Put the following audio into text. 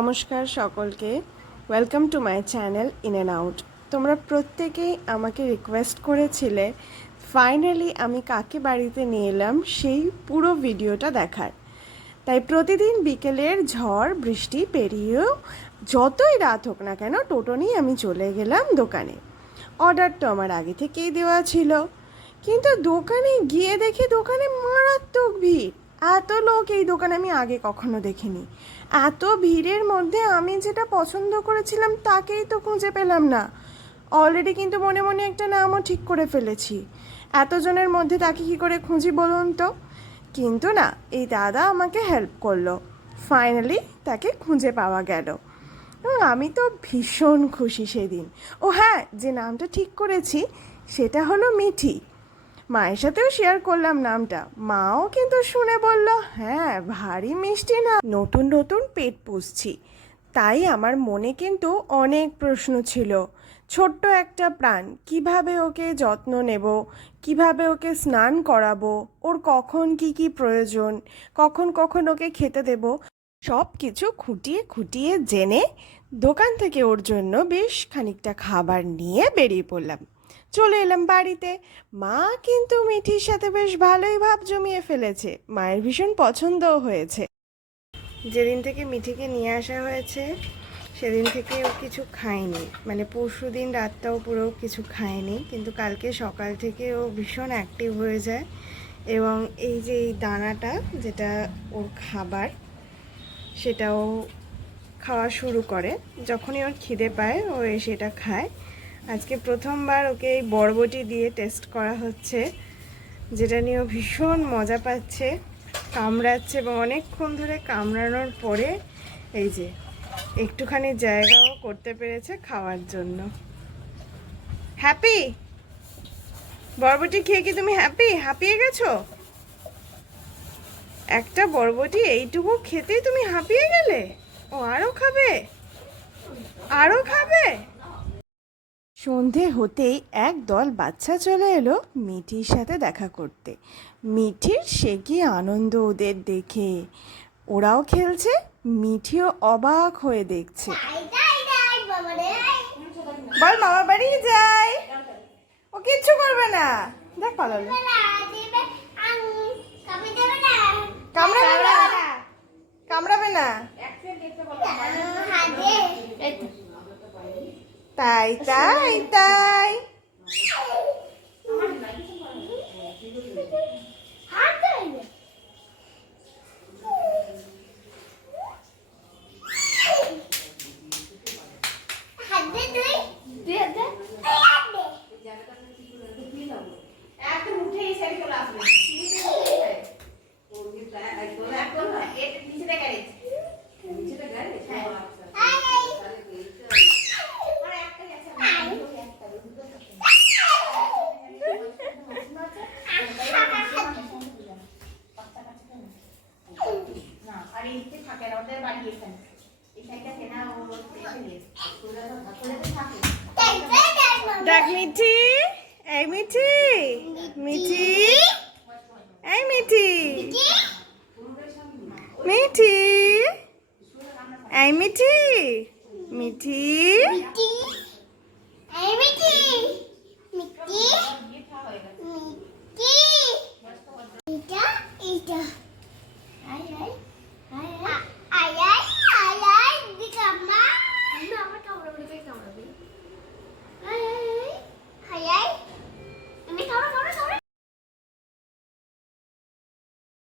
নমস্কার সকলকে, welcome to my channel in and out. তোমরা প্রত্যেকেই আমাকে রিকোয়েস্ট করেছিলে ফাইনালি আমি কাকে বাড়িতে নিয়ে এলাম সেই পুরো ভিডিওটা দেখার। তাই প্রতিদিন বিকেলের ঝড় বৃষ্টি পেরিয়েও যতই রাত হোক না কেন টোটো নিয়ে আমি চলে গেলাম দোকানে। অর্ডার তো আমার আগে থেকেই দেওয়া ছিল, কিন্তু দোকানে গিয়ে দেখি দোকানে মারাত্মক ভিড়। এত লোক এই দোকানে আমি আগে কখনো দেখিনি। এত ভিড়ের মধ্যে আমি যেটা পছন্দ করেছিলাম তাকেই তো খুঁজে পেলাম না। অলরেডি কিন্তু মনে মনে একটা নামও ঠিক করে ফেলেছি, এতজনের মধ্যে তাকে কী করে খুঁজি বলুন তো। কিন্তু না, এই দাদা আমাকে হেল্প করলো, ফাইনালি তাকে খুঁজে পাওয়া গেল এবং আমি তো ভীষণ খুশি সেদিন। ও হ্যাঁ, যে নামটা ঠিক করেছি সেটা হলো মিঠি। মায়ের সাথেও শেয়ার করলাম নামটা, মাও কিন্তু শুনে বলল হ্যাঁ ভারী মিষ্টি না, নতুন নতুন পেট পুষছি। তাই আমার মনে কিন্তু অনেক প্রশ্ন ছিল। ছোট্ট একটা প্রাণ, কিভাবে ওকে যত্ন নেব, কিভাবে ওকে স্নান করাবো, ওর কখন কি প্রয়োজন, কখন কখন ওকে খেতে দেব, সব কিছু খুঁটিয়ে খুঁটিয়ে জেনে দোকান থেকে ওর জন্য বেশ খানিকটা খাবার নিয়ে বেরিয়ে পড়লাম। চলে এলাম বাড়িতে। মা কিন্তু মিঠির সাথে বেশ ভালোই ভাব জমিয়ে ফেলেছে, মায়ের ভীষণ পছন্দও হয়েছে। যেদিন থেকে মিঠিকে নিয়ে আসা হয়েছে সেদিন থেকে ও কিছু খায়নি, মানে পরশু দিন রাতটাও পুরো কিছু খায়নি, কিন্তু কালকে সকাল থেকে ও ভীষণ অ্যাক্টিভ হয়ে যায় এবং এই যে এই দানাটা যেটা ওর খাবার সেটাও খাওয়া শুরু করে। যখনই ওর খিদে পায় ও এসে এটা খায়। আজকে প্রথমবার ওকে এই বরবটি দিয়ে টেস্ট করা হচ্ছে, যেটা নিয়েও ভীষণ মজা পাচ্ছে, কামড়াচ্ছে এবং অনেকক্ষণ ধরে কামড়ানোর পরে এই যে একটুখানি জায়গাও করতে পেরেছে খাওয়ার জন্য। হ্যাপি? বরবটি খেয়ে কি তুমি হাঁপিয়ে গেছো? একটা বরবটি এইটুকু খেতেই তুমি হাঁপিয়ে গেলে? ও আরও খাবে? সন্ধে হতেই একদল বাচ্চা চলে এলো মিঠির সাথে দেখা করতে। মিঠির সে কি আনন্দ ওদের দেখে, ওরাও খেলছে, মিঠিও অবাক হয়ে দেখছে। বল মামার বাড়ি যাই, ও কিচ্ছু করবে না, দেখ পালালো। কামড়াবে না তাই তাই তাই দেখ মিঠি, এই মিঠি, মিঠি, এই মিঠি, মিঠি, এই মিঠি, মিঠি, এই মিঠি, মিঠি, মিঠি, এটা